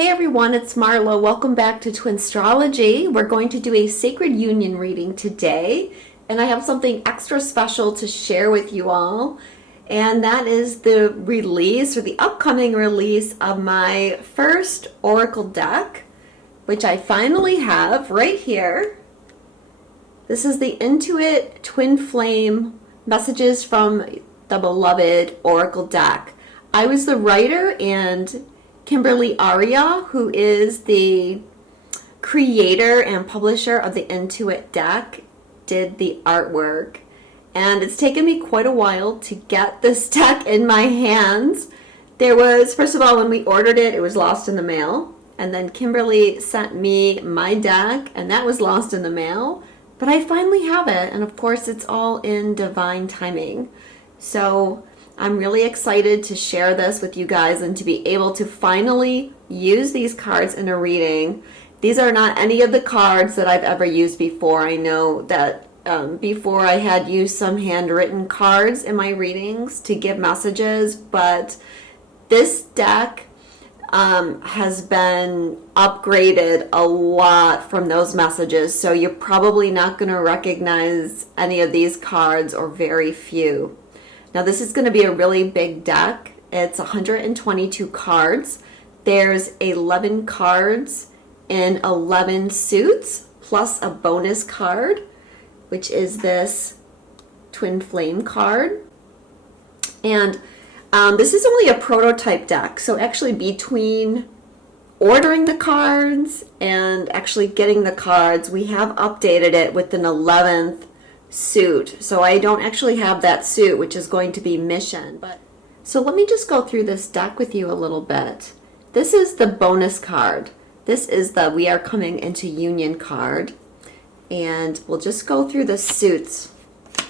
Hey everyone, it's Marla. Welcome back to Twinstrology. We're going to do a sacred union reading today, and I have something extra special to share with you all, and that is the release or the upcoming release of my first Oracle deck, which I finally have right here. This is the IN2IT Twin Flame Messages from the Beloved Oracle deck. I was the writer, and Kimberly Aria, who is the creator and publisher of the IN2IT deck, did the artwork. And it's taken me quite a while to get this deck in my hands. There was, first of all, when we ordered it, it was lost in the mail. And then Kimberly sent me my deck, and that was lost in the mail. But I finally have it, and of course it's all in divine timing. So I'm really excited to share this with you guys and to be able to finally use these cards in a reading. These are not any of the cards that I've ever used before. I know that before I had used some handwritten cards in my readings to give messages, but this deck has been upgraded a lot from those messages, so you're probably not going to recognize any of these cards or very few. Now this is going to be a really big deck. It's 122 cards. There's 11 cards in 11 suits, plus a bonus card, which is this Twin Flame card. And this is only a prototype deck, so actually between ordering the cards and actually getting the cards, we have updated it with an 11th suit. So I don't actually have that suit, which is going to be Mission. So let me just go through this deck with you a little bit. This is the bonus card. This is the We Are Coming Into Union card. And we'll just go through the suits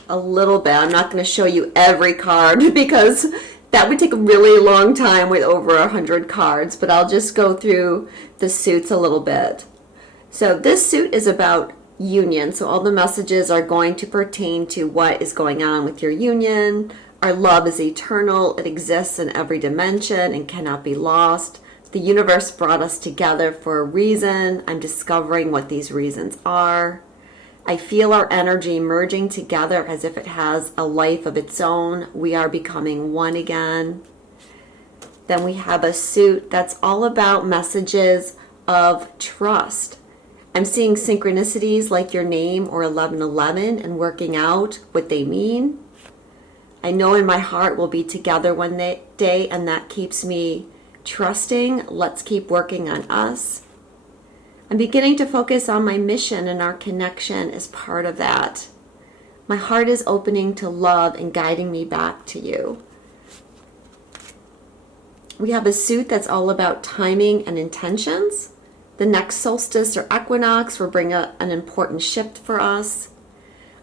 a little bit. I'm not going to show you every card because that would take a really long time with over 100 cards, but I'll just go through the suits a little bit. So this suit is about union. So all the messages are going to pertain to what is going on with your union. Our love is eternal. It exists in every dimension and cannot be lost. The universe brought us together for a reason. I'm discovering what these reasons are. I feel our energy merging together as if it has a life of its own. We are becoming one again. Then we have a suit that's all about messages of trust. I'm seeing synchronicities like your name or 1111 and working out what they mean. I know in my heart we'll be together one day, and that keeps me trusting. Let's keep working on us. I'm beginning to focus on my mission, and our connection is part of that. My heart is opening to love and guiding me back to you. We have a suit that's all about timing and intentions. The next solstice or equinox will bring an important shift for us.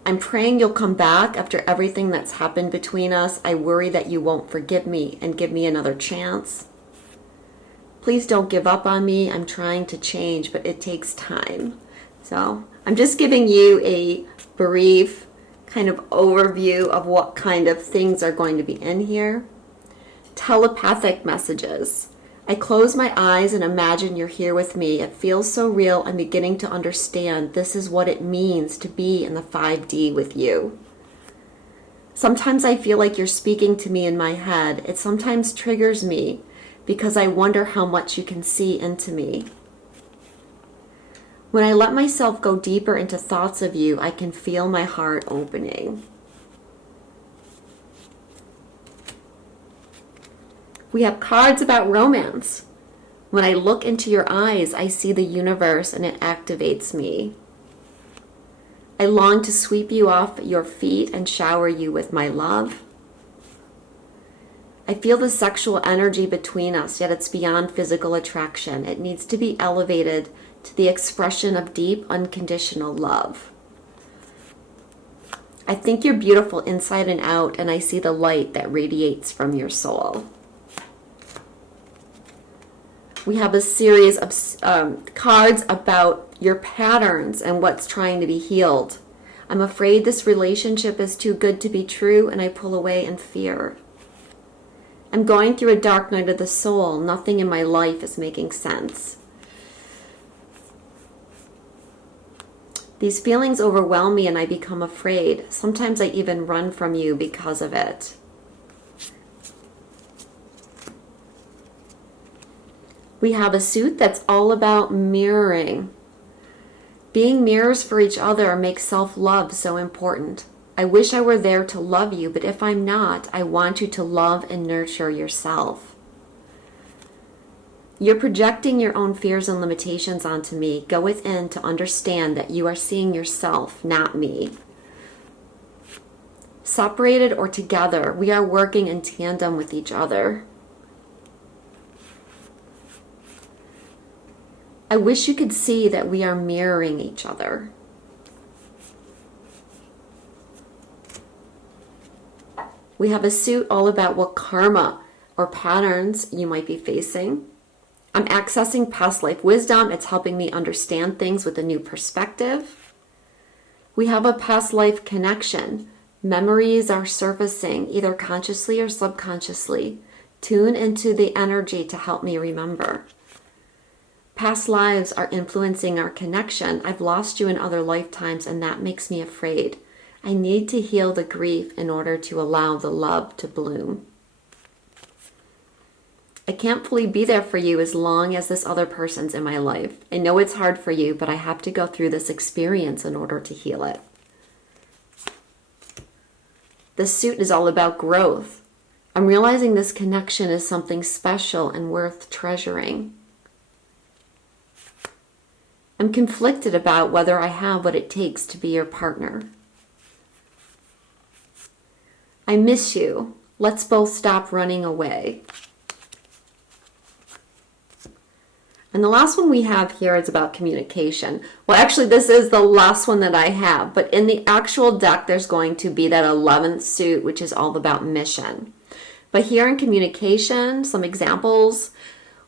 I'm praying you'll come back after everything that's happened between us. I worry that you won't forgive me and give me another chance. Please don't give up on me. I'm trying to change, but it takes time. So I'm just giving you a brief kind of overview of what kind of things are going to be in here. Telepathic messages. I close my eyes and imagine you're here with me. It feels so real. I'm beginning to understand this is what it means to be in the 5D with you. Sometimes I feel like you're speaking to me in my head. It sometimes triggers me because I wonder how much you can see into me. When I let myself go deeper into thoughts of you, I can feel my heart opening. We have cards about romance. When I look into your eyes, I see the universe and it activates me. I long to sweep you off your feet and shower you with my love. I feel the sexual energy between us, yet it's beyond physical attraction. It needs to be elevated to the expression of deep, unconditional love. I think you're beautiful inside and out, and I see the light that radiates from your soul. We have a series of cards about your patterns and what's trying to be healed. I'm afraid this relationship is too good to be true, and I pull away in fear. I'm going through a dark night of the soul. Nothing in my life is making sense. These feelings overwhelm me and I become afraid. Sometimes I even run from you because of it. We have a suit that's all about mirroring. Being mirrors for each other makes self-love so important. I wish I were there to love you, but if I'm not, I want you to love and nurture yourself. You're projecting your own fears and limitations onto me. Go within to understand that you are seeing yourself, not me. Separated or together, we are working in tandem with each other. I wish you could see that we are mirroring each other. We have a suit all about what karma or patterns you might be facing. I'm accessing past life wisdom. It's helping me understand things with a new perspective. We have a past life connection. Memories are surfacing, either consciously or subconsciously. Tune into the energy to help me remember. Past lives are influencing our connection. I've lost you in other lifetimes, and that makes me afraid. I need to heal the grief in order to allow the love to bloom. I can't fully be there for you as long as this other person's in my life. I know it's hard for you, but I have to go through this experience in order to heal it. This suit is all about growth. I'm realizing this connection is something special and worth treasuring. I'm conflicted about whether I have what it takes to be your partner. I miss you. Let's both stop running away. And the last one we have here is about communication. Well, actually, this is the last one that I have. But in the actual deck, there's going to be that 11th suit, which is all about mission. But here in communication, some examples.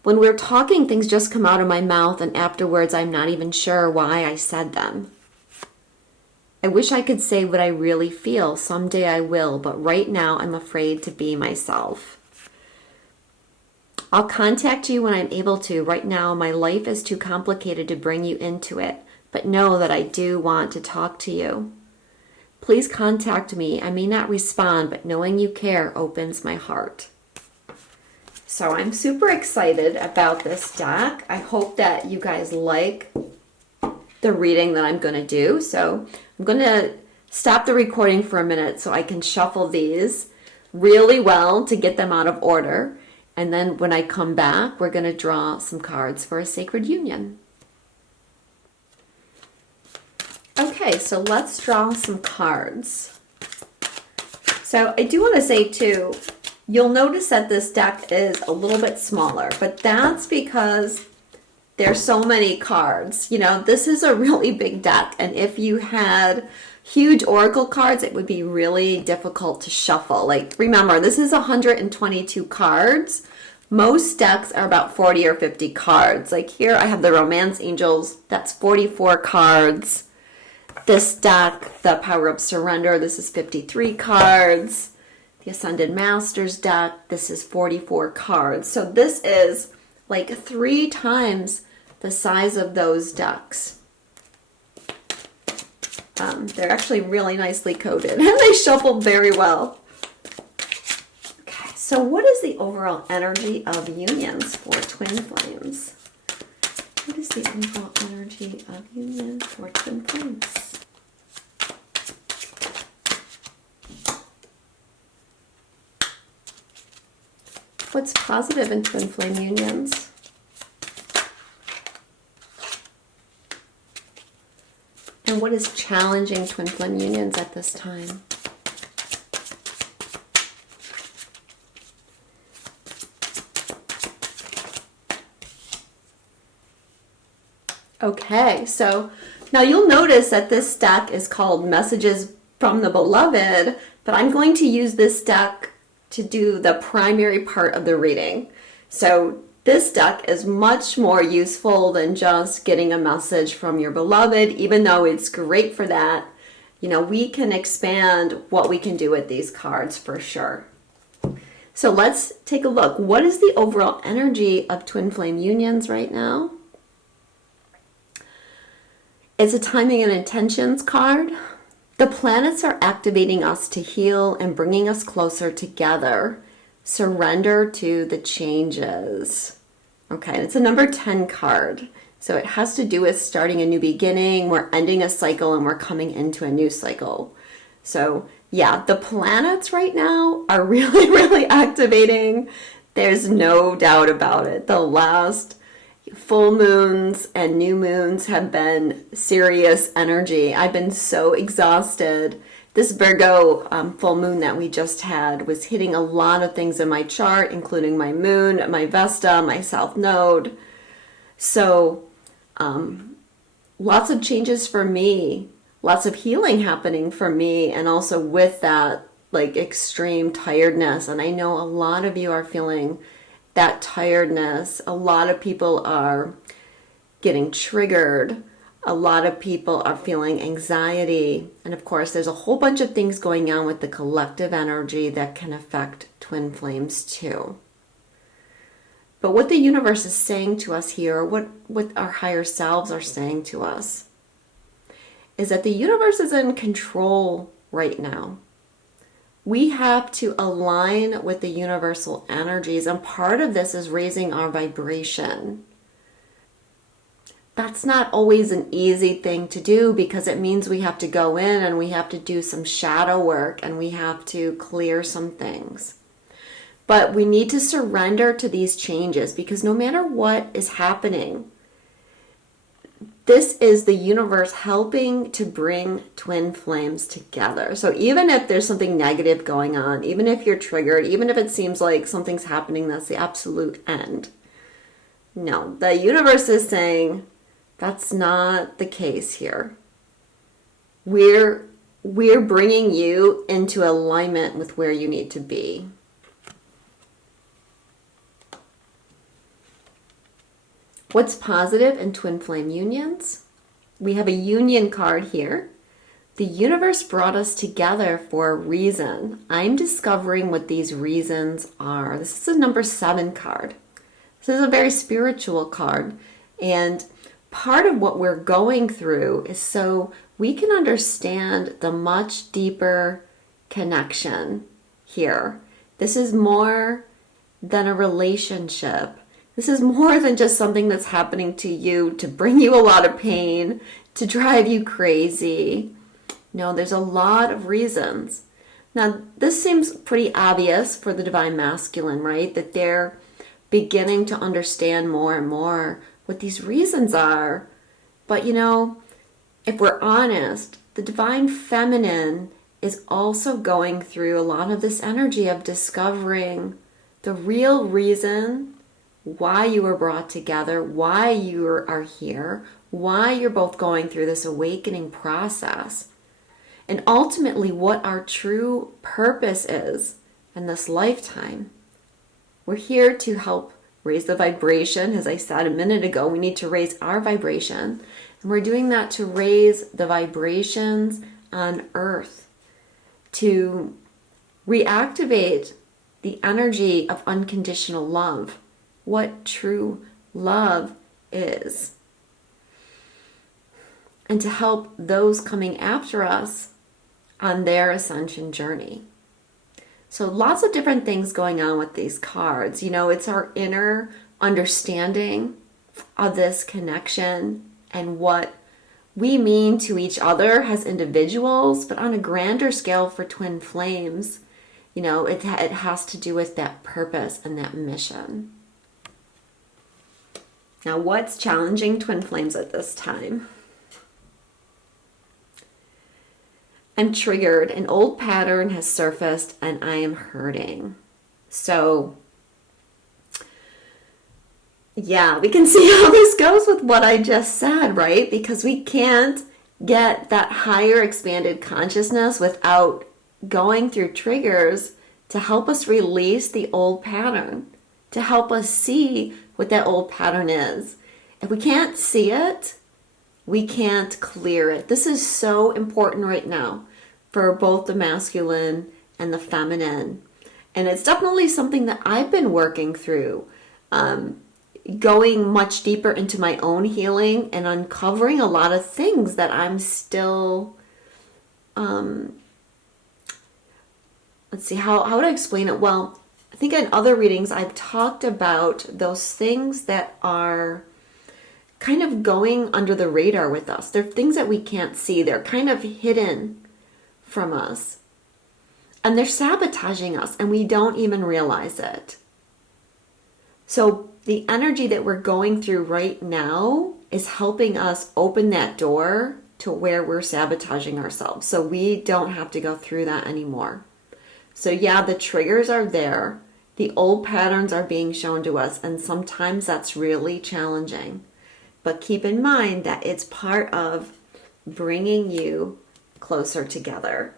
When we're talking, things just come out of my mouth, and afterwards, I'm not even sure why I said them. I wish I could say what I really feel. Someday I will, but right now I'm afraid to be myself. I'll contact you when I'm able to. Right now, my life is too complicated to bring you into it, but know that I do want to talk to you. Please contact me. I may not respond, but knowing you care opens my heart. So I'm super excited about this deck. I hope that you guys like the reading that I'm going to do. So I'm going to stop the recording for a minute so I can shuffle these really well to get them out of order. And then when I come back, we're going to draw some cards for a sacred union. Okay, so let's draw some cards. So I do want to say too, you'll notice that this deck is a little bit smaller, but that's because there's so many cards. You know, this is a really big deck, and if you had huge oracle cards, it would be really difficult to shuffle. Like, remember, this is 122 cards. Most decks are about 40 or 50 cards. Like here, I have the Romance Angels. That's 44 cards. This deck, the Power of Surrender, this is 53 cards. The Ascended Masters deck, this is 44 cards. So this is like 3 times the size of those decks. They're actually really nicely coated and they shuffle very well. Okay, so what is the overall energy of unions for twin flames? What is the overall energy of union for twin flames? What's positive in twin flame unions? And what is challenging twin flame unions at this time? Okay, so now you'll notice that this deck is called Messages from the Beloved, but I'm going to use this deck to do the primary part of the reading. So this deck is much more useful than just getting a message from your beloved, even though it's great for that. You know, we can expand what we can do with these cards for sure. So let's take a look. What is the overall energy of twin flame unions right now? It's a timing and intentions card. The planets are activating us to heal and bringing us closer together. Surrender to the changes. Okay, it's a number 10 card. So it has to do with starting a new beginning. We're ending a cycle and we're coming into a new cycle. So yeah, the planets right now are really, really activating. There's no doubt about it. The last full moons and new moons have been serious energy. I've been so exhausted. This Virgo full moon that we just had was hitting a lot of things in my chart, including my moon, my Vesta, my South Node. So lots of changes for me, lots of healing happening for me, and also with that, like, extreme tiredness. And I know a lot of you are feeling that tiredness. A lot of people are getting triggered. A lot of people are feeling anxiety. And of course, there's a whole bunch of things going on with the collective energy that can affect twin flames too. But what the universe is saying to us here, what our higher selves are saying to us, is that the universe is in control right now. We have to align with the universal energies, and part of this is raising our vibration. That's not always an easy thing to do because it means we have to go in and we have to do some shadow work and we have to clear some things. But we need to surrender to these changes because no matter what is happening, this is the universe helping to bring twin flames together. So even if there's something negative going on, even if you're triggered, even if it seems like something's happening that's the absolute end, no, the universe is saying that's not the case here. We're bringing you into alignment with where you need to be. What's positive in twin flame unions? We have a union card here. The universe brought us together for a reason. I'm discovering what these reasons are. This is a number 7 card. This is a very spiritual card. And part of what we're going through is so we can understand the much deeper connection here. This is more than a relationship. This is more than just something that's happening to you to bring you a lot of pain, to drive you crazy. No, there's a lot of reasons. Now, this seems pretty obvious for the Divine Masculine, right? That they're beginning to understand more and more what these reasons are. But you know, if we're honest, the Divine Feminine is also going through a lot of this energy of discovering the real reason why you were brought together, why you are here, why you're both going through this awakening process, and ultimately what our true purpose is in this lifetime. We're here to help raise the vibration. As I said a minute ago, we need to raise our vibration, and we're doing that to raise the vibrations on Earth, to reactivate the energy of unconditional love, what true love is, and to help those coming after us on their ascension journey. So lots of different things going on with these cards. You know, it's our inner understanding of this connection and what we mean to each other as individuals, but on a grander scale for twin flames, you know, it has to do with that purpose and that mission. Now, what's challenging twin flames at this time? I'm triggered. An old pattern has surfaced and I am hurting. So, yeah, we can see how this goes with what I just said, right? Because we can't get that higher expanded consciousness without going through triggers to help us release the old pattern, to help us see what that old pattern is. If we can't see it, we can't clear it. This is so important right now for both the masculine and the feminine. And it's definitely something that I've been working through, going much deeper into my own healing and uncovering a lot of things that I'm still, let's see, how would I explain it? Well, I think in other readings I've talked about those things that are kind of going under the radar with us. They're things that we can't see. They're kind of hidden from us. And they're sabotaging us, and we don't even realize it. So the energy that we're going through right now is helping us open that door to where we're sabotaging ourselves. So we don't have to go through that anymore. So yeah, the triggers are there. The old patterns are being shown to us, and sometimes that's really challenging. But keep in mind that it's part of bringing you closer together.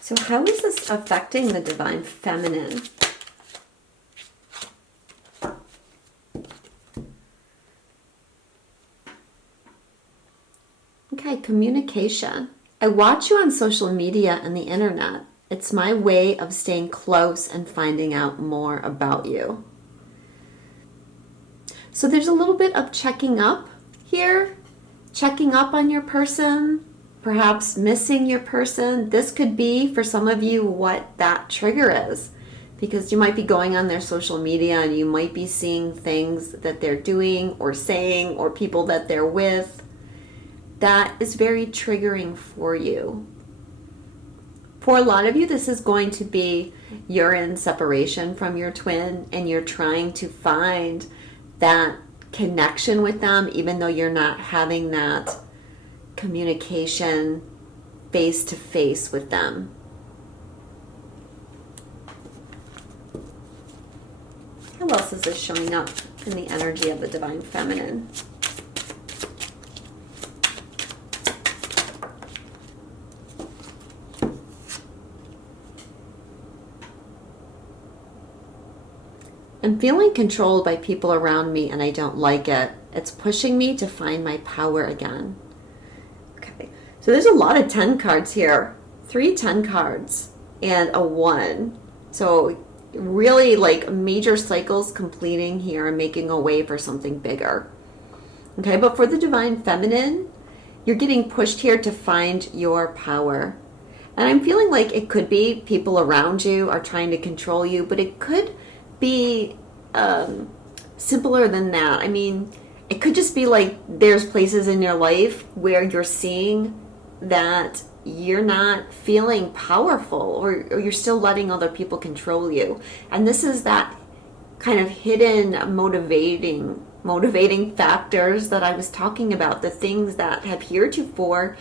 So how is this affecting the divine feminine? Okay, communication. I watch you on social media and the internet. It's my way of staying close and finding out more about you. So there's a little bit of checking up here, checking up on your person, perhaps missing your person. This could be, for some of you, what that trigger is, because you might be going on their social media and you might be seeing things that they're doing or saying or people that they're with. That is very triggering for you. For a lot of you, this is going to be you're in separation from your twin and you're trying to find that connection with them, even though you're not having that communication face to face with them. How else is this showing up in the energy of the divine feminine? I'm feeling controlled by people around me and I don't like it. It's pushing me to find my power again. Okay, so there's a lot of 10 cards here. 3 10 cards and a 1. So really like major cycles completing here and making a way for something bigger. Okay, but for the divine feminine, you're getting pushed here to find your power. And I'm feeling like it could be people around you are trying to control you, but it could be simpler than that. I mean, it could just be like there's places in your life where you're seeing that you're not feeling powerful, or you're still letting other people control you. And this is that kind of hidden motivating factors that I was talking about, the things that have heretofore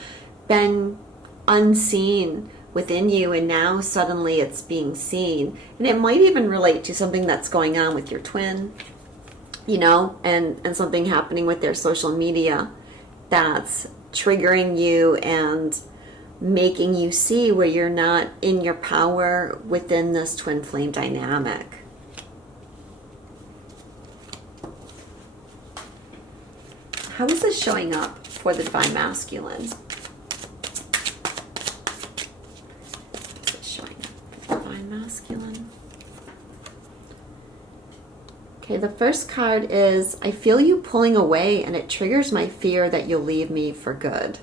been unseen within you, and now suddenly it's being seen. And it might even relate to something that's going on with your twin, you know, and something happening with their social media that's triggering you and making you see where you're not in your power within this twin flame dynamic. How is this showing up for the divine masculine? Masculine. Okay, the first card is, I feel you pulling away and it triggers my fear that you'll leave me for good.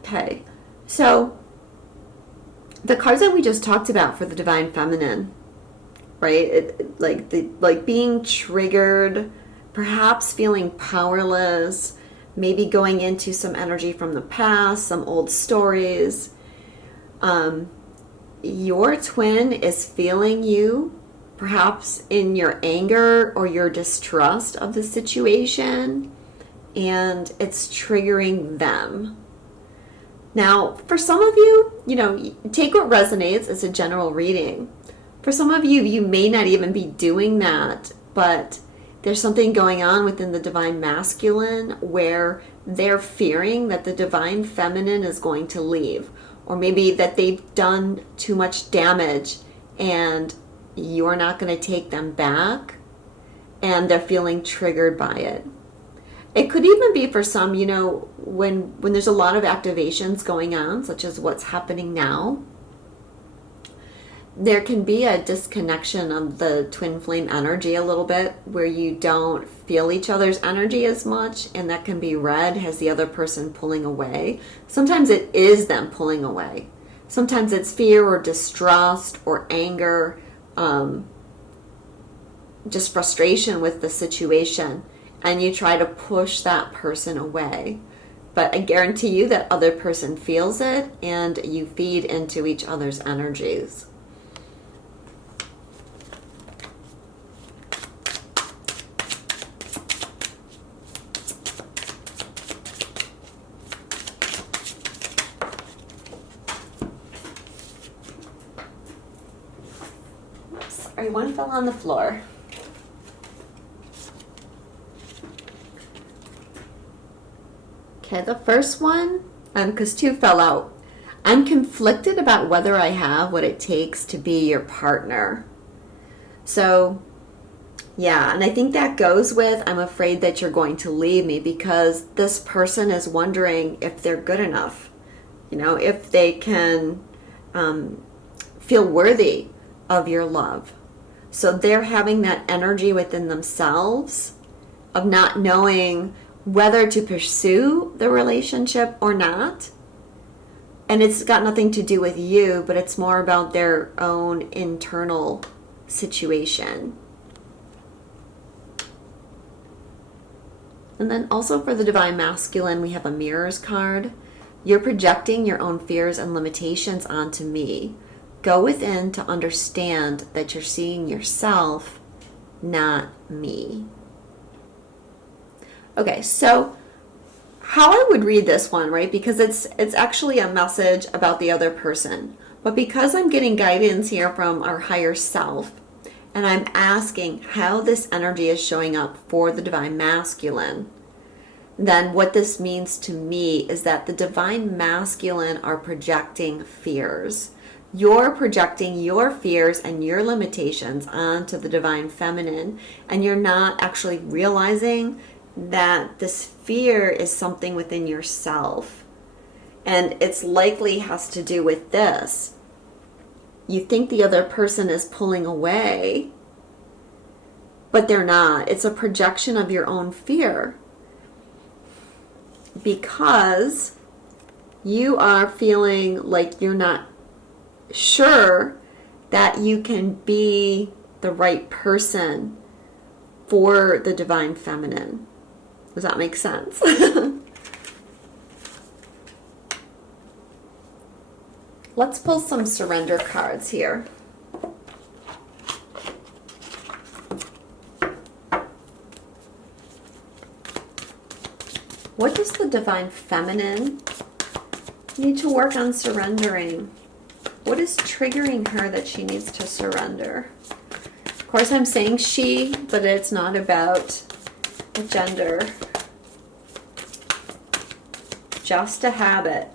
Okay, so the cards that we just talked about for the divine feminine, right? Like being triggered, perhaps feeling powerless, maybe going into some energy from the past, some old stories. Your twin is feeling you, perhaps in your anger or your distrust of the situation, and it's triggering them. Now, for some of you, you know, take what resonates as a general reading. For some of you, you may not even be doing that, but there's something going on within the divine masculine where they're fearing that the divine feminine is going to leave. Or maybe that they've done too much damage and you're not going to take them back, and they're feeling triggered by it. It could even be for some, you know, when there's a lot of activations going on, such as what's happening now, there can be a disconnection of the twin flame energy a little bit, where you don't feel each other's energy as much, and that can be read as the other person pulling away. Sometimes it is them pulling away. Sometimes it's fear or distrust or anger, just frustration with the situation, and you try to push that person away. But I guarantee you that other person feels it, and you feed into each other's energies. Sorry, one fell on the floor. Okay, the first one, because two fell out. I'm conflicted about whether I have what it takes to be your partner. So, yeah, and I think that goes with, I'm afraid that you're going to leave me, because this person is wondering if they're good enough. You know, if they can feel worthy of your love. So they're having that energy within themselves of not knowing whether to pursue the relationship or not. And it's got nothing to do with you, but it's more about their own internal situation. And then also for the Divine Masculine, we have a Mirrors card. You're projecting your own fears and limitations onto me. Go within to understand that you're seeing yourself, not me. Okay, so how I would read this one, right? Because it's actually a message about the other person. But because I'm getting guidance here from our higher self, and I'm asking how this energy is showing up for the Divine Masculine, then what this means to me is that the Divine Masculine are projecting fears. You're projecting your fears and your limitations onto the Divine Feminine, and you're not actually realizing that this fear is something within yourself. And it's likely has to do with this. You think the other person is pulling away, but they're not. It's a projection of your own fear, because you are feeling like you're not sure that you can be the right person for the Divine Feminine. Does that make sense? Let's pull some surrender cards here. What does the Divine Feminine need to work on surrendering? What is triggering her that she needs to surrender? Of course, I'm saying she, but it's not about a gender. Just a habit.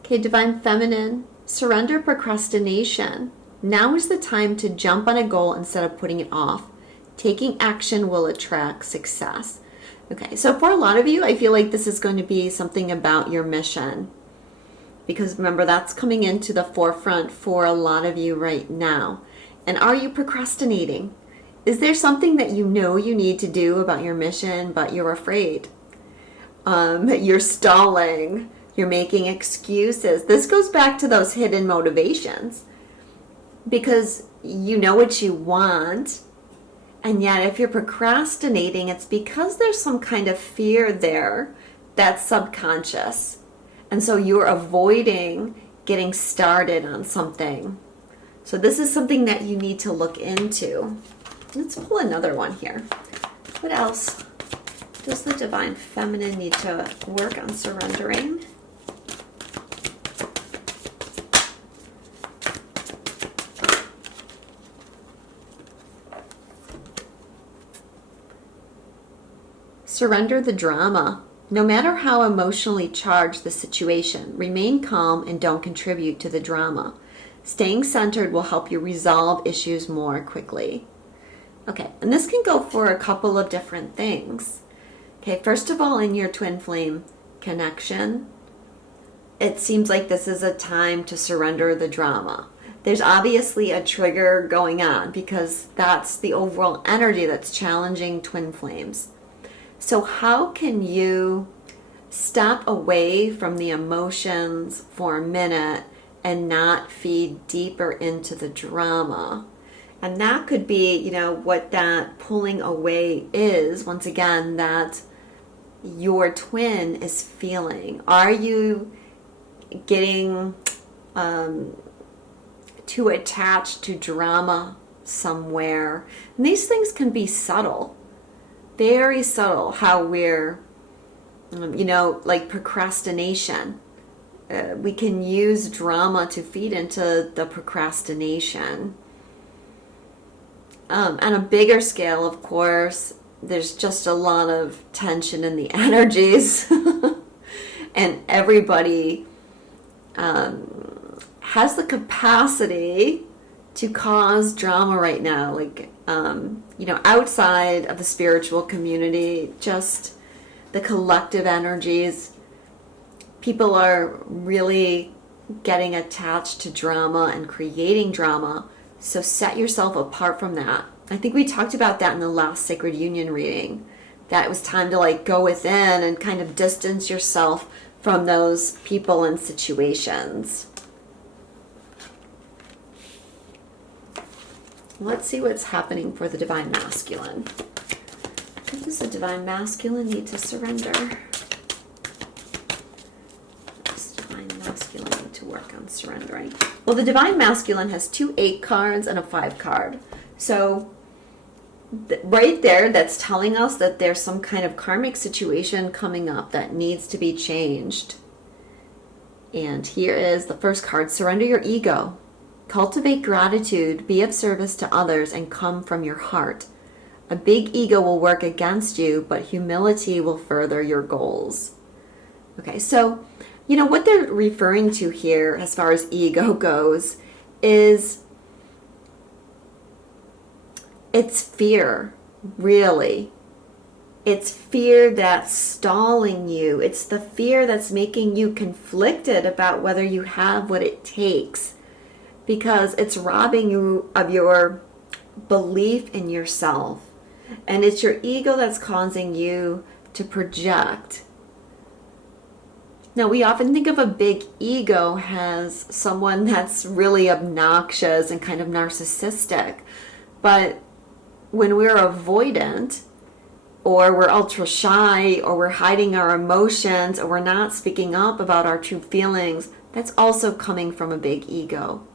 Okay, Divine Feminine, surrender procrastination. Now is the time to jump on a goal instead of putting it off. Taking action will attract success. Okay, so for a lot of you, I feel like this is going to be something about your mission. Because remember, that's coming into the forefront for a lot of you right now. And are you procrastinating? Is there something that you know you need to do about your mission, but you're afraid? You're stalling. You're making excuses. This goes back to those hidden motivations. Because you know what you want, and yet if you're procrastinating, it's because there's some kind of fear there that's subconscious. And so you're avoiding getting started on something. So this is something that you need to look into. Let's pull another one here. What else does the Divine Feminine need to work on surrendering? Surrender the drama. No matter how emotionally charged the situation, remain calm and don't contribute to the drama. Staying centered will help you resolve issues more quickly. Okay, and this can go for a couple of different things. Okay, first of all, in your twin flame connection, it seems like this is a time to surrender the drama. There's obviously a trigger going on because that's the overall energy that's challenging twin flames. So how can you step away from the emotions for a minute and not feed deeper into the drama? And that could be, you know, what that pulling away is, once again, that your twin is feeling. Are you getting too attached to drama somewhere? And these things can be subtle, very subtle, how we're, like procrastination. We can use drama to feed into the procrastination. On a bigger scale, of course, there's just a lot of tension in the energies. And everybody has the capacity to cause drama right now. Like, outside of the spiritual community, just the collective energies, people are really getting attached to drama and creating drama. So set yourself apart from that. I think we talked about that in the last Sacred Union reading, that it was time to go within and kind of distance yourself from those people and situations. Let's see what's happening for the Divine Masculine. What does the Divine Masculine need to surrender? Masculine to work on surrendering. Well, the Divine Masculine has 2 8 cards and a 5 card. So right there, that's telling us that there's some kind of karmic situation coming up that needs to be changed. And here is the first card: surrender your ego. Cultivate gratitude, be of service to others, and come from your heart. A big ego will work against you, but humility will further your goals. Okay, so what they're referring to here as far as ego goes is it's fear, really. It's fear that's stalling you. It's the fear that's making you conflicted about whether you have what it takes, because it's robbing you of your belief in yourself. And it's your ego that's causing you to project. Now, we often think of a big ego as someone that's really obnoxious and kind of narcissistic. But when we're avoidant, or we're ultra shy, or we're hiding our emotions, or we're not speaking up about our true feelings, that's also coming from a big ego.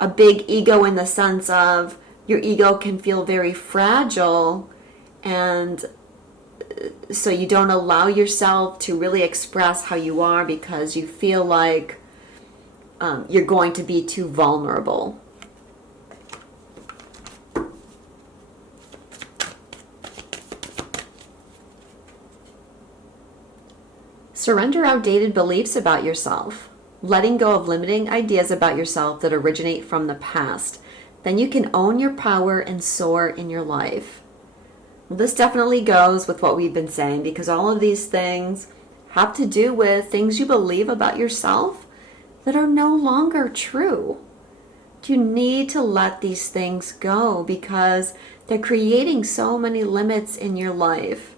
A big ego in the sense of your ego can feel very fragile, and so you don't allow yourself to really express how you are because you feel like you're going to be too vulnerable. Surrender outdated beliefs about yourself, letting go of limiting ideas about yourself that originate from the past. Then you can own your power and soar in your life. Well, this definitely goes with what we've been saying, because all of these things have to do with things you believe about yourself that are no longer true. You need to let these things go because they're creating so many limits in your life.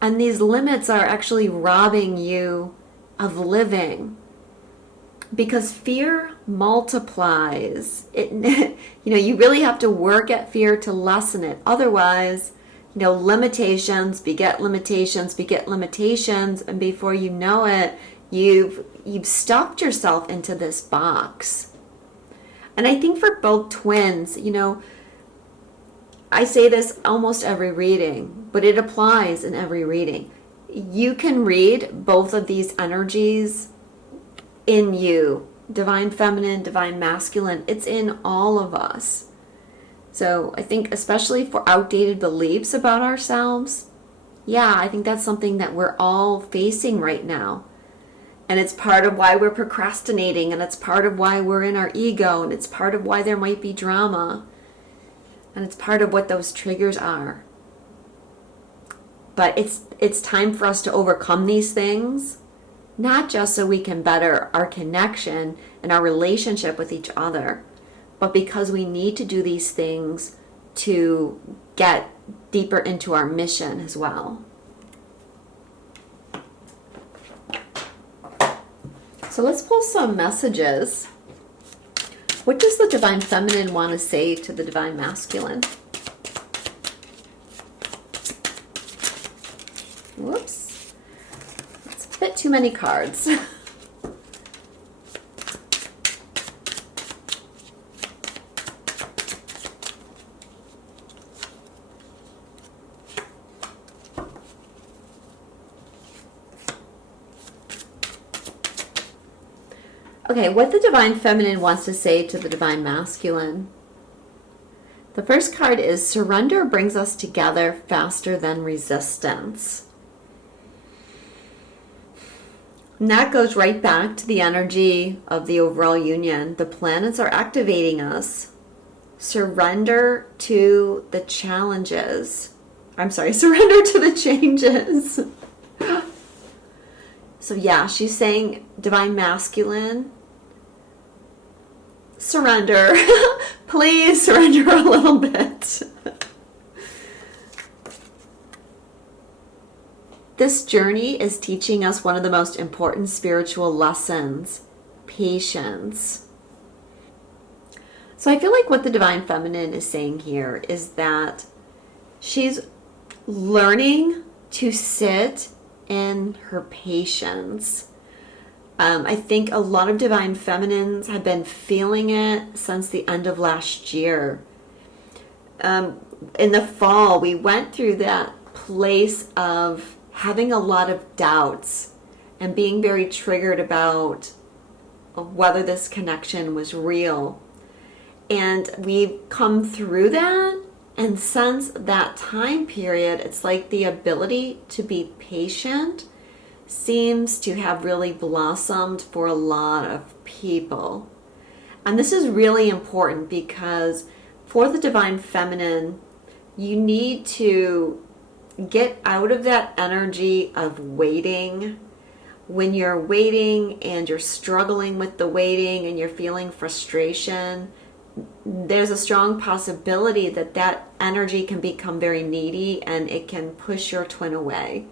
And these limits are actually robbing you of living, because fear multiplies. You really have to work at fear to lessen it. Otherwise, limitations beget limitations beget limitations, and before you know it, you've stuffed yourself into this box. And I think for both twins, I say this almost every reading, but it applies in every reading. You can read both of these energies in you. Divine Feminine, Divine Masculine. It's in all of us. So I think especially for outdated beliefs about ourselves, I think that's something that we're all facing right now. And it's part of why we're procrastinating, and it's part of why we're in our ego, and it's part of why there might be drama. And it's part of what those triggers are. But it's time for us to overcome these things, not just so we can better our connection and our relationship with each other, but because we need to do these things to get deeper into our mission as well. So let's pull some messages. What does the Divine Feminine want to say to the Divine Masculine? Whoops. That's a bit too many cards. Okay, what the Divine Feminine wants to say to the Divine Masculine. The first card is surrender brings us together faster than resistance. And that goes right back to the energy of the overall union. The planets are activating us. Surrender to the challenges. Surrender to the changes. So yeah, she's saying, Divine Masculine, surrender. Please surrender a little bit. This journey is teaching us one of the most important spiritual lessons, patience. So I feel like what the Divine Feminine is saying here is that she's learning to sit in her patience. I think a lot of Divine Feminines have been feeling it since the end of last year. In the fall, we went through that place of having a lot of doubts and being very triggered about whether this connection was real. And we've come through that, and since that time period, it's like the ability to be patient seems to have really blossomed for a lot of people. And this is really important because for the Divine Feminine, you need to get out of that energy of waiting. When you're waiting and you're struggling with the waiting and you're feeling frustration, there's a strong possibility that that energy can become very needy and it can push your twin away.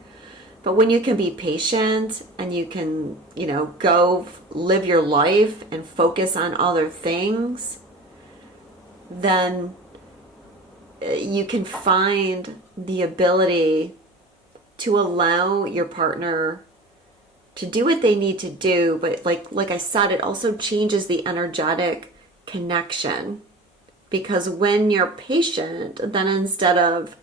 But when you can be patient and you can, go live your life and focus on other things, then you can find the ability to allow your partner to do what they need to do. But like I said, it also changes the energetic connection, because when you're patient, then instead of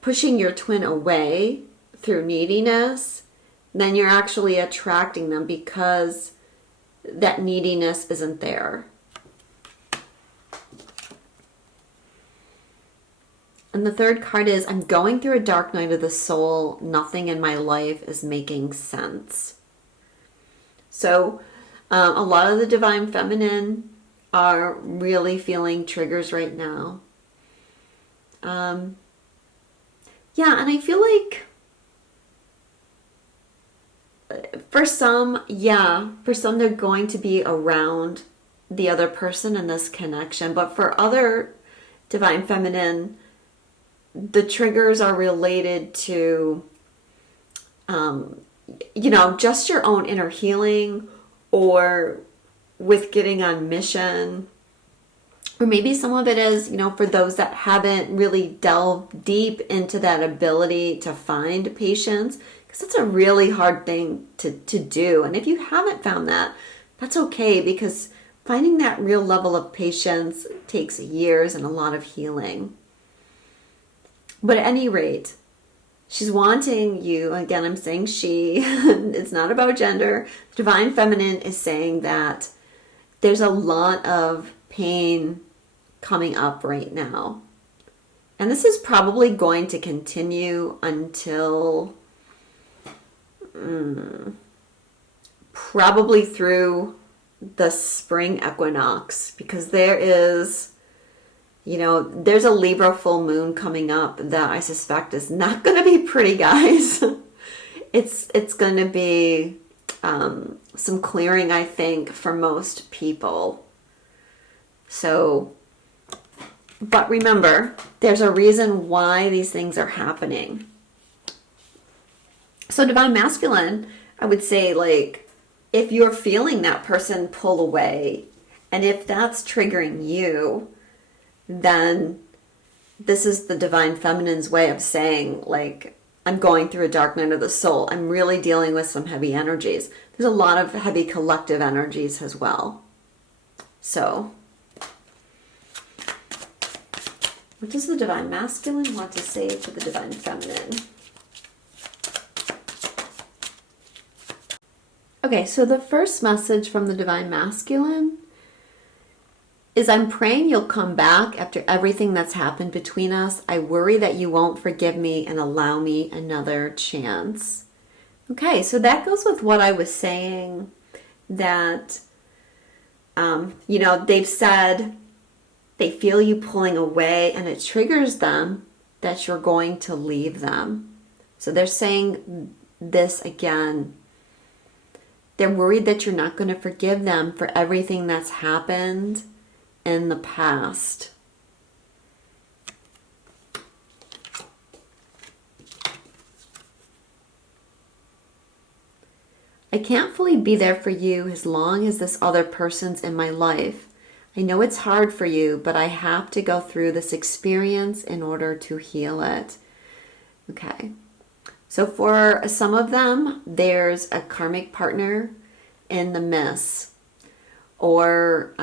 pushing your twin away through neediness, then you're actually attracting them because that neediness isn't there. And the third card is, I'm going through a dark night of the soul. Nothing in my life is making sense. So a lot of the Divine Feminine are really feeling triggers right now. And I feel like for some they're going to be around the other person in this connection. But for other Divine Feminine, the triggers are related to, just your own inner healing, or with getting on mission. Or maybe some of it is, for those that haven't really delved deep into that ability to find patience, because it's a really hard thing to do. And if you haven't found that, that's okay, because finding that real level of patience takes years and a lot of healing. But at any rate, she's wanting you, again, I'm saying she, it's not about gender. Divine Feminine is saying that there's a lot of pain coming up right now. And this is probably going to continue until probably through the spring equinox, because there is You know, there's a Libra full moon coming up that I suspect is not going to be pretty, guys. It's going to be some clearing, I think, for most people. So, but remember, there's a reason why these things are happening. So Divine Masculine, I would say, like, if you're feeling that person pull away, and if that's triggering you, then this is the Divine Feminine's way of saying, like, I'm going through a dark night of the soul. I'm really dealing with some heavy energies. There's a lot of heavy collective energies as well. So, what does the Divine Masculine want to say to the Divine Feminine? Okay, so the first message from the Divine Masculine is, I'm praying you'll come back after everything that's happened between us. I worry that you won't forgive me and allow me another chance. Okay, so that goes with what I was saying, that, you know, they've said they feel you pulling away and it triggers them that you're going to leave them. So they're saying this again. They're worried that you're not going to forgive them for everything that's happened in the past. I can't fully be there for you as long as this other person's in my life. I know it's hard for you, but I have to go through this experience in order to heal it. Okay. So for some of them, there's a karmic partner in the miss. Or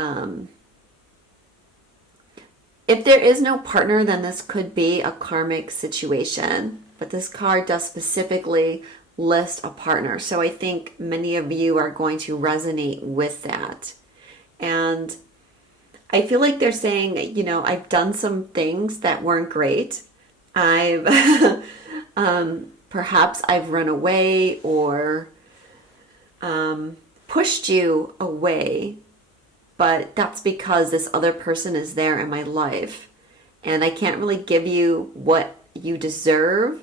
if there is no partner, then this could be a karmic situation. But this card does specifically list a partner. So I think many of you are going to resonate with that. And I feel like they're saying, you know, I've done some things that weren't great. I've perhaps I've run away or pushed you away, but that's because this other person is there in my life. And I can't really give you what you deserve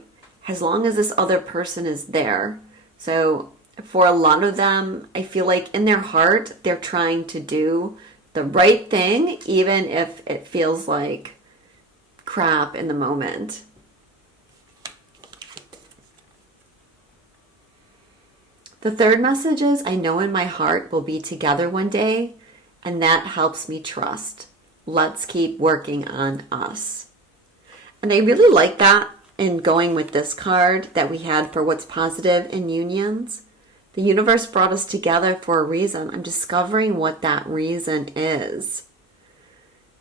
as long as this other person is there. So for a lot of them, I feel like in their heart, they're trying to do the right thing, even if it feels like crap in the moment. The third message is, I know in my heart we'll be together one day, and that helps me trust. Let's keep working on us. And I really like that in going with this card that we had for what's positive in unions. The universe brought us together for a reason. I'm discovering what that reason is.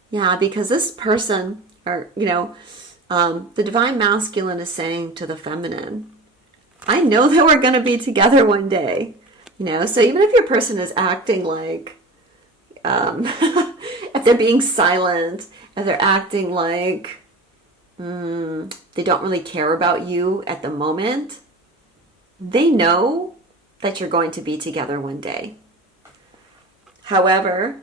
Yeah, because this person, or, you know, the Divine Masculine is saying to the Feminine, I know that we're going to be together one day. You know, so even if your person is acting like, if they're being silent, if they're acting like they don't really care about you at the moment, they know that you're going to be together one day. However,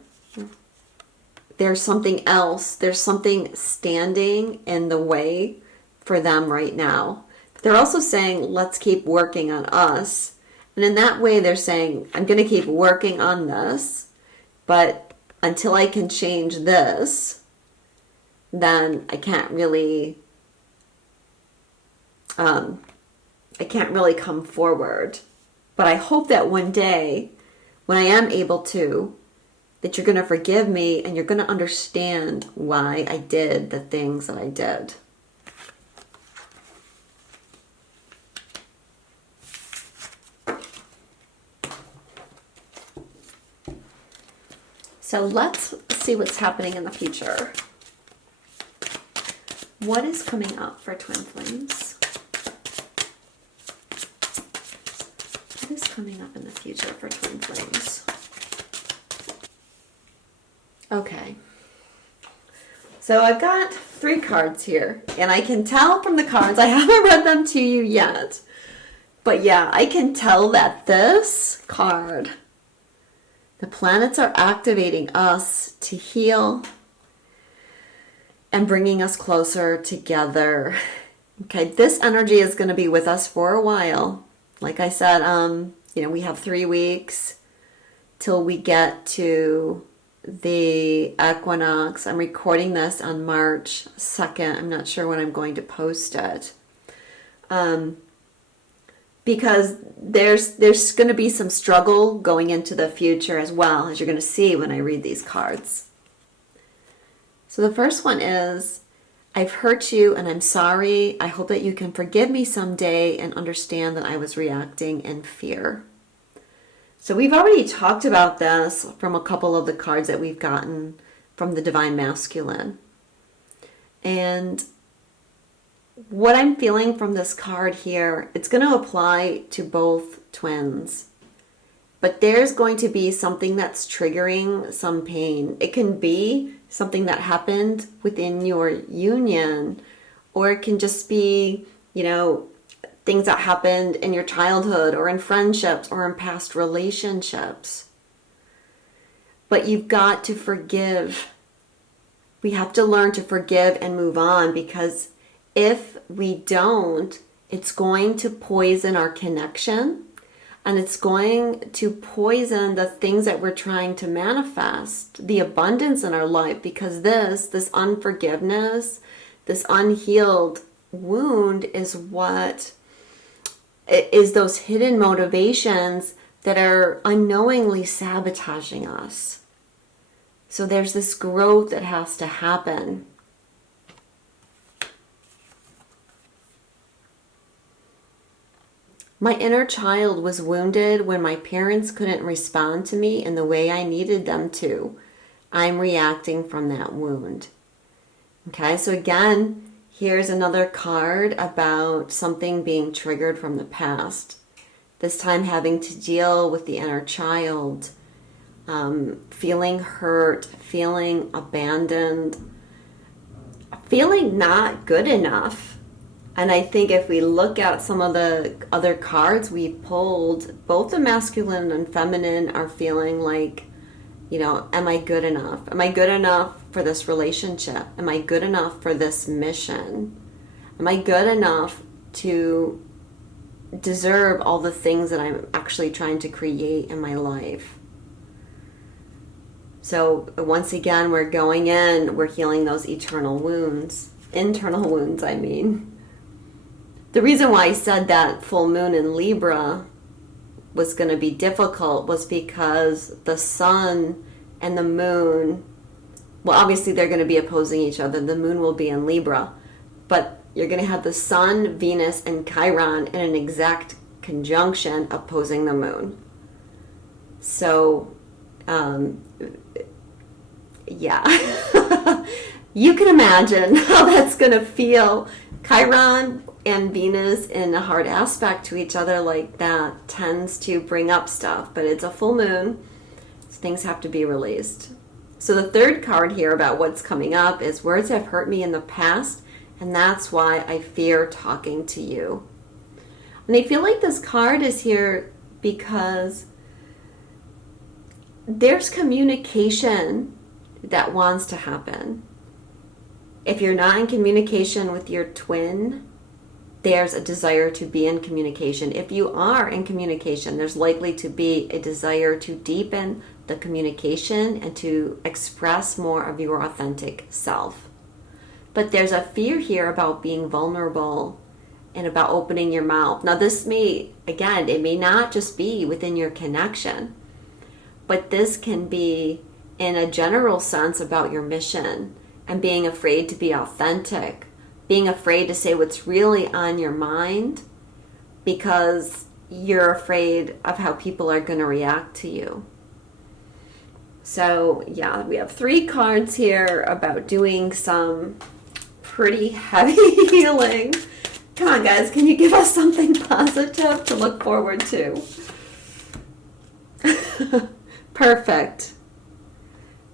there's something else. There's something standing in the way for them right now. They're also saying, let's keep working on us. And in that way, they're saying, I'm going to keep working on this, but until I can change this, then I can't really come forward. But I hope that one day, when I am able to, that you're going to forgive me and you're going to understand why I did the things that I did. So let's see what's happening in the future. What is coming up for Twin Flames? What is coming up in the future for Twin Flames? Okay. So I've got 3 cards here, and I can tell from the cards, I haven't read them to you yet, but yeah, I can tell that this card, the planets are activating us to heal and bringing us closer together. Okay, this energy is going to be with us for a while. Like I said, we have 3 weeks till we get to the equinox. I'm recording this on March 2nd. I'm not sure when I'm going to post it. Because there's going to be some struggle going into the future as well, as you're going to see when I read these cards. So the first one is, I've hurt you and I'm sorry. I hope that you can forgive me someday and understand that I was reacting in fear. So we've already talked about this from a couple of the cards that we've gotten from the Divine Masculine. And what I'm feeling from this card here, it's going to apply to both twins. But there's going to be something that's triggering some pain. It can be something that happened within your union, or it can just be, things that happened in your childhood or in friendships or in past relationships. But you've got to forgive. We have to learn to forgive and move on, because if we don't, it's going to poison our connection. And it's going to poison the things that we're trying to manifest, the abundance in our life, because this unforgiveness, this unhealed wound is those hidden motivations that are unknowingly sabotaging us. So there's this growth that has to happen. My inner child was wounded when my parents couldn't respond to me in the way I needed them to. I'm reacting from that wound. Okay, so again, here's another card about something being triggered from the past. This time having to deal with the inner child, feeling hurt, feeling abandoned, feeling not good enough. And I think if we look at some of the other cards we pulled, both the masculine and feminine are feeling like, am I good enough? Am I good enough for this relationship? Am I good enough for this mission? Am I good enough to deserve all the things that I'm actually trying to create in my life? So once again, we're going in, we're healing those internal wounds. The reason why I said that full moon in Libra was going to be difficult was because the sun and the moon, well, obviously they're going to be opposing each other. The moon will be in Libra, but you're going to have the sun, Venus, and Chiron in an exact conjunction opposing the moon. So, yeah. You can imagine how that's going to feel. Chiron and Venus in a hard aspect to each other like that tends to bring up stuff, but it's a full moon, so things have to be released. So the third card here about what's coming up is words have hurt me in the past, and that's why I fear talking to you. And I feel like this card is here because there's communication that wants to happen. If you're not in communication with your twin, there's a desire to be in communication. If you are in communication, there's likely to be a desire to deepen the communication and to express more of your authentic self. But there's a fear here about being vulnerable and about opening your mouth. Now this may, again, it may not just be within your connection, but this can be in a general sense about your mission and being afraid to be authentic. Being afraid to say what's really on your mind because you're afraid of how people are going to react to you. So, yeah, we have 3 cards here about doing some pretty heavy healing. Come on, guys, can you give us something positive to look forward to? Perfect.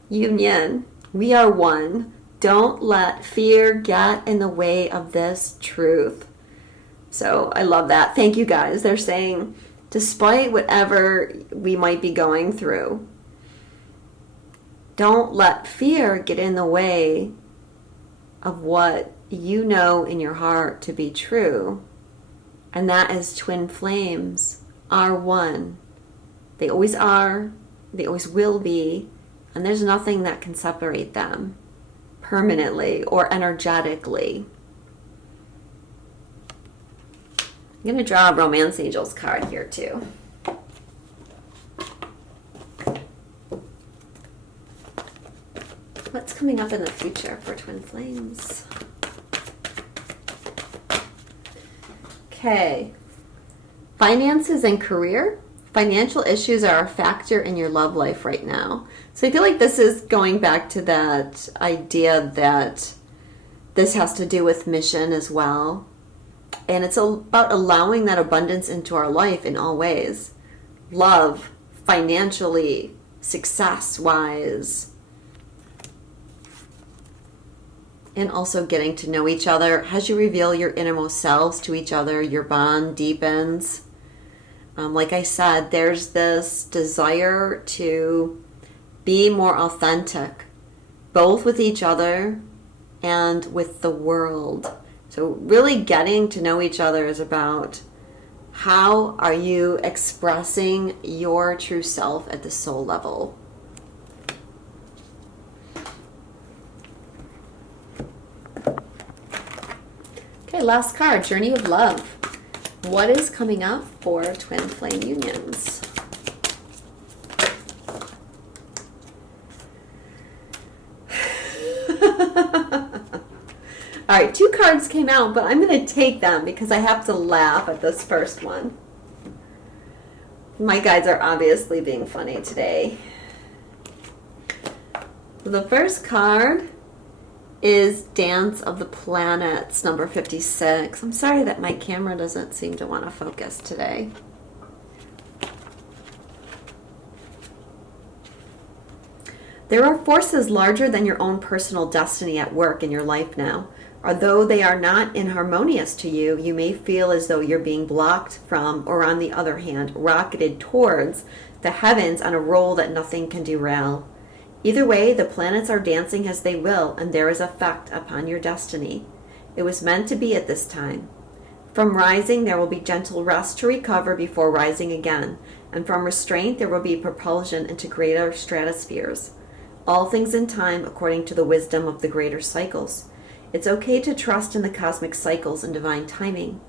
Union. We are one. Don't let fear get in the way of this truth. So I love that. Thank you guys. They're saying, despite whatever we might be going through, don't let fear get in the way of what you know in your heart to be true, and that is twin flames are one. They always are, they always will be, and there's nothing that can separate them permanently or energetically. I'm going to draw a Romance Angels card here too. What's coming up in the future for twin flames? Okay. Finances and career. Financial issues are a factor in your love life right now. So I feel like this is going back to that idea that this has to do with mission as well. And it's about allowing that abundance into our life in all ways. Love, financially, success-wise. And also getting to know each other. As you reveal your innermost selves to each other, your bond deepens. Like I said, there's this desire to be more authentic, both with each other and with the world. So really getting to know each other is about how are you expressing your true self at the soul level. Okay, last card, Journey of Love. What is coming up for twin flame unions? All right, 2 cards came out, but I'm going to take them because I have to laugh at this first one. My guides are obviously being funny today. The first card is Dance of the Planets, number 56. I'm sorry that my camera doesn't seem to want to focus today. There are forces larger than your own personal destiny at work in your life now. Although they are not inharmonious to you, you may feel as though you're being blocked from, or on the other hand, rocketed towards the heavens on a roll that nothing can derail. Either way, the planets are dancing as they will, and there is effect upon your destiny. It was meant to be at this time. From rising, there will be gentle rest to recover before rising again, and from restraint, there will be propulsion into greater stratospheres. All things in time according to the wisdom of the greater cycles. It's okay to trust in the cosmic cycles and divine timing.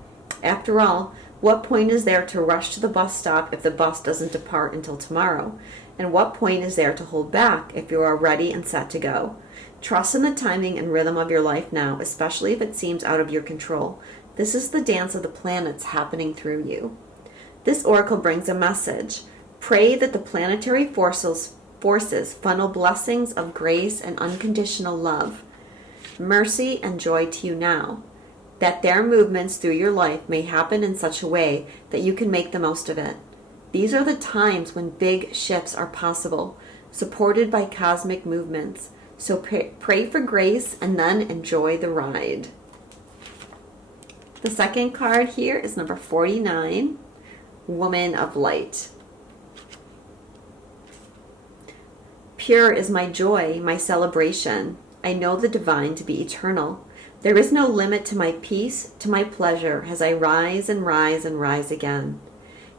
After all, what point is there to rush to the bus stop if the bus doesn't depart until tomorrow? And what point is there to hold back if you are ready and set to go? Trust in the timing and rhythm of your life now, especially if it seems out of your control. This is the dance of the planets happening through you. This oracle brings a message. Pray that the planetary forces funnel blessings of grace and unconditional love, mercy and joy to you now, that their movements through your life may happen in such a way that you can make the most of it. These are the times when big shifts are possible, supported by cosmic movements. So pray for grace and then enjoy the ride. The second card here is number 49, Woman of Light. Pure is my joy, my celebration. I know the divine to be eternal. There is no limit to my peace, to my pleasure, as I rise and rise and rise again.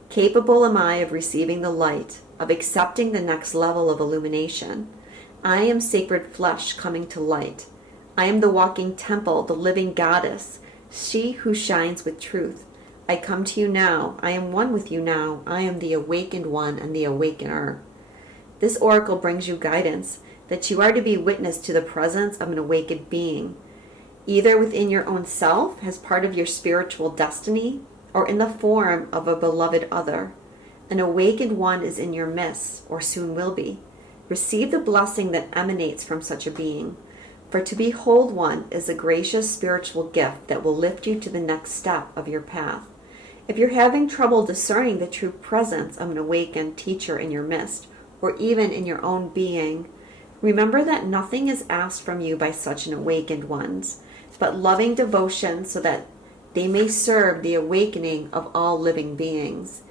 Capable am I of receiving the light, of accepting the next level of illumination. I am sacred flesh coming to light. I am the walking temple, the living goddess, she who shines with truth. I come to you now. I am one with you now. I am the awakened one and the awakener. This oracle brings you guidance that you are to be witness to the presence of an awakened being, either within your own self as part of your spiritual destiny or in the form of a beloved other. An awakened one is in your midst, or soon will be. Receive the blessing that emanates from such a being. For to behold one is a gracious spiritual gift that will lift you to the next step of your path. If you're having trouble discerning the true presence of an awakened teacher in your midst, or even in your own being, remember that nothing is asked from you by such an awakened ones, but loving devotion so that they may serve the awakening of all living beings.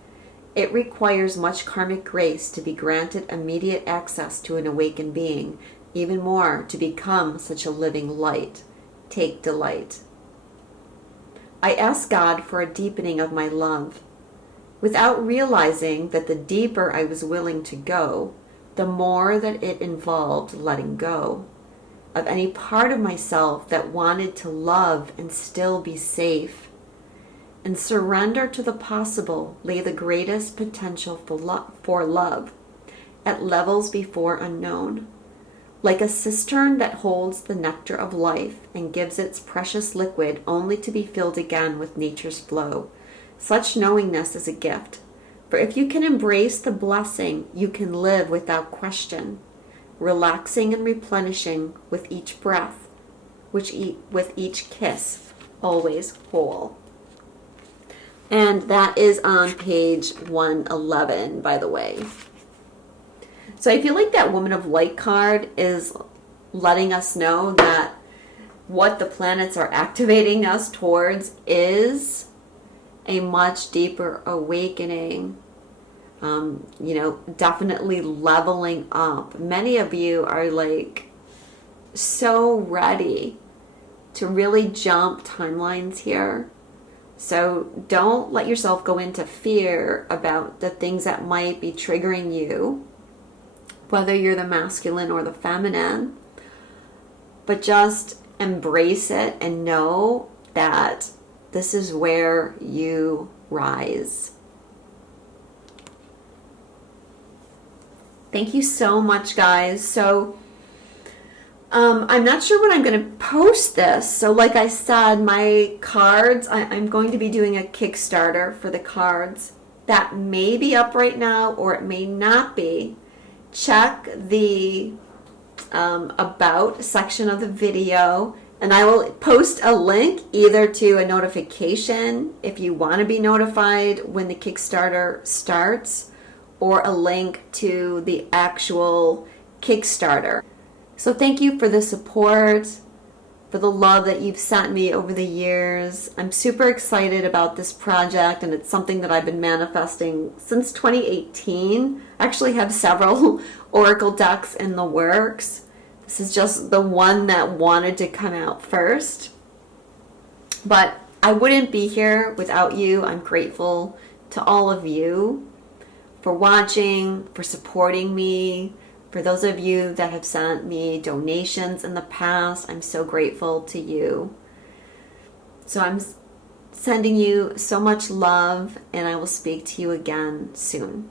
It requires much karmic grace to be granted immediate access to an awakened being, even more to become such a living light. take delight. I asked God for a deepening of my love, without realizing that the deeper I was willing to go, the more that it involved letting go of any part of myself that wanted to love and still be safe. And surrender to the possible lay the greatest potential for love at levels before unknown. Like a cistern that holds the nectar of life and gives its precious liquid only to be filled again with nature's flow, such knowingness is a gift. For if you can embrace the blessing, you can live without question, relaxing and replenishing with each breath, with each kiss, always whole. And that is on page 111, by the way. So I feel like that Woman of Light card is letting us know that what the planets are activating us towards is a much deeper awakening. Definitely leveling up. Many of you are like so ready to really jump timelines here. So don't let yourself go into fear about the things that might be triggering you, whether you're the masculine or the feminine, but just embrace it and know that this is where you rise. Thank you so much, guys. So I'm not sure when I'm going to post this. So like I said, my cards, I'm going to be doing a Kickstarter for the cards. That may be up right now or it may not be. Check the about section of the video, and I will post a link either to a notification if you want to be notified when the Kickstarter starts, or a link to the actual Kickstarter. So thank you for the support, for the love that you've sent me over the years. I'm super excited about this project, and it's something that I've been manifesting since 2018. I actually have several Oracle decks in the works. This is just the one that wanted to come out first. But I wouldn't be here without you. I'm grateful to all of you for watching, for supporting me. For those of you that have sent me donations in the past, I'm so grateful to you. So I'm sending you so much love, and I will speak to you again soon.